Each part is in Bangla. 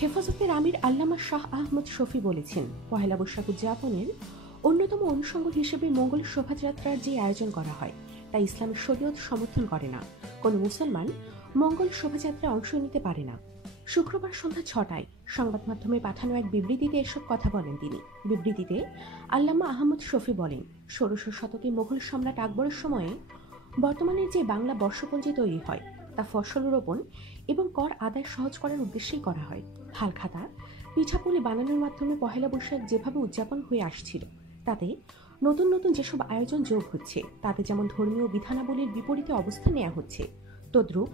হেফাজতের আমির আল্লামা শাহ আহমদ শফি বলেছেন, পহেলা বৈশাখ উদযাপনের অন্যতম অনুষঙ্গ হিসেবে মঙ্গল শোভাযাত্রার যে আয়োজন করা হয় তা ইসলামী শরীয়ত সমর্থন করে না। কোনো মুসলমান মঙ্গল শোভাযাত্রায় অংশ নিতে পারে না। শুক্রবার সন্ধ্যা ৬টায় সংবাদ মাধ্যমে পাঠানো এক বিবৃতিতে এসব কথা বলেন তিনি। বিবৃতিতে আল্লামা আহমদ শফি বলেন, ১৬শ শতকে মোগল সম্রাট আকবরের সময়ে বর্তমানের যে বাংলা বর্ষপঞ্জি তৈরি হয় তা ফসল রোপণ এবং কর আদায় সহজ করার উদ্দেশ্যেই করা হয়। হালখাতা, পিঠাপুলি বানানোর মাধ্যমে পহেলা বৈশাখ যেভাবে উদযাপন হয়ে আসছিল, তাতে নতুন নতুন যেসব আয়োজন যোগ হচ্ছে, তাতে যেমন ধর্মীয় বিধানাবলীর বিপরীতে অবস্থান নেওয়া হচ্ছে, তদ্রূপ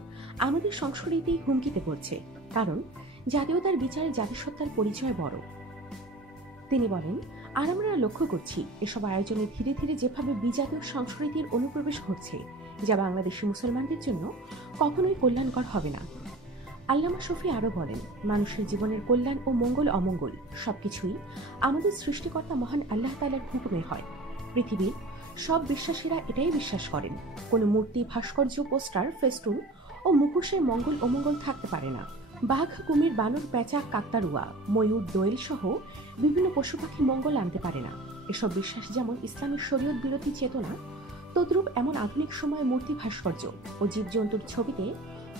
আমাদের সংস্কৃতি হুমকিতে পড়ছে। কারণ জাতীয়তার বিচারে জাতিসত্তার পরিচয় বড়। তিনি বলেন, আর আমরা লক্ষ্য করছি এসব আয়োজনে ধীরে ধীরে যেভাবে বিজাতীয় সংস্কৃতির অনুপ্রবেশ ঘটছে, যা বাংলাদেশি মুসলমানদের জন্য কখনোই কল্যাণকর হবে না। আল্লামা শফি আরও বলেন, মানুষের জীবনের কল্যাণ ও মঙ্গল অমঙ্গল সবকিছুই আমাদের সৃষ্টিকর্তা মহান আল্লাহ তাআলার হুকুমে হয়। পৃথিবীর সব বিশ্বাসীরা এটাই বিশ্বাস করেন, কোনো মূর্তি, ভাস্কর্য, পোস্টার, ফেস্টুন ও মুখোশে মঙ্গল অমঙ্গল থাকতে পারে না। বাঘ, কুমির, বানর, পেঁচা, কাকতাড়ুয়া, ময়ূর, দোয়েল সহ বিভিন্ন পশু পাখি মঙ্গল আনতে পারে না। এসব বিশ্বাস যেমন ইসলামের শরীয়ত বিরোধী চেতনা, তদ্রূপ এমন আধুনিক সময়ে মূর্তি, ভাস্কর্য ও জীবজন্তুর ছবিতে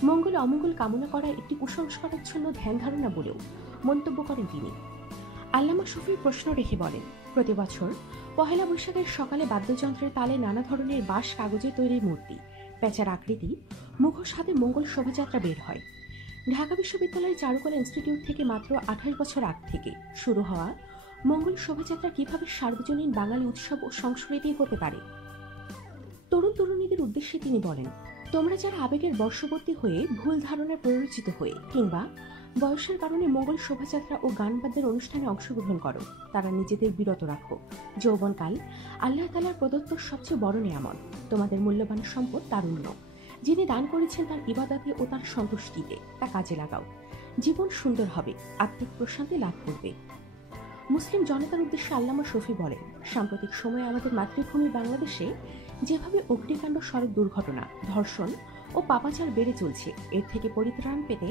মঙ্গল অমঙ্গল কামনা করা একটি কুসংস্কারাচ্ছন্ন ধ্যান ধারণা বলেও মন্তব্য করেন তিনি। আল্লামা শফি প্রশ্ন রেখে বলেন, প্রতি বছর পহেলা বৈশাখের সকালে বাদ্যযন্ত্রের তালে নানা ধরনের বাঁশ, কাগজে তৈরি মূর্তি, পেঁচার আকৃতি, মুখোশ হাতে মঙ্গল শোভাযাত্রা বের হয়। ঢাকা বিশ্ববিদ্যালয়ের চারুকলা ইনস্টিটিউট থেকে মাত্র ২৮ বছর আগ থেকে শুরু হওয়া মঙ্গল শোভাযাত্রা কিভাবে সার্বজনীন বাঙালি উৎসব ও সংস্কৃতি হতে পারে। তরুণ তরুণীদের উদ্দেশ্যে তিনি বলেন, তোমরা যারা আবেগের বর্ষবর্তী হয়ে ভুল ধারণায় প্ররোচিত হয়ে কিংবা বয়সের কারণে মঙ্গল শোভাযাত্রা ও গানবাদ্যের অনুষ্ঠানে অংশগ্রহণ করো, তারা নিজেদের বিরত রাখো। যৌবনকাল আল্লাহ তাআলার প্রদত্ত সবচেয়ে বড় নিয়ামত। তোমাদের মূল্যবান সম্পদ তারুণ্য। যিনি দান করেছেন তার ইবাদতে ও তার সন্তুষ্টিতে, তা কাজে লাগাও। জীবন সুন্দর হবে, আত্মিক প্রশান্তি লাভ করবে। মুসলিম জনতার উদ্দেশ্যে আল্লামা শফি বলেন, সাম্প্রতিক সময়ে আমাদের মাতৃভূমি বাংলাদেশে যেভাবে অগ্নিকাণ্ড, সড়ক দুর্ঘটনা, ধর্ষণ ও পাপাচার বেড়ে চলছে, এর থেকে পরিত্রাণ পেতে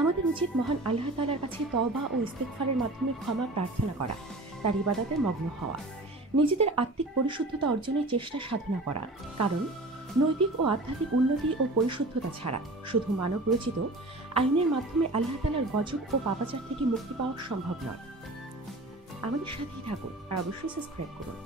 আমাদের উচিত মহান আল্লাহ তাআলার কাছে তওবা ও ইস্তেগফারের মাধ্যমে ক্ষমা প্রার্থনা করা, তার ইবাদতে মগ্ন হওয়া, নিজেদের আত্মিক পরিশুদ্ধতা অর্জনের চেষ্টা সাধনা করা। কারণ নৈতিক ও আধ্যাত্মিক উন্নতি ও পরিশুদ্ধতা ছাড়া শুধু মানব রচিত আইনের মাধ্যমে আল্লাহ তাআলার গজব ও পাপাচার থেকে মুক্তি পাওয়া সম্ভব নয়। আমাদের সাথেই থাকুন আর অবশ্যই সাবস্ক্রাইব করুন।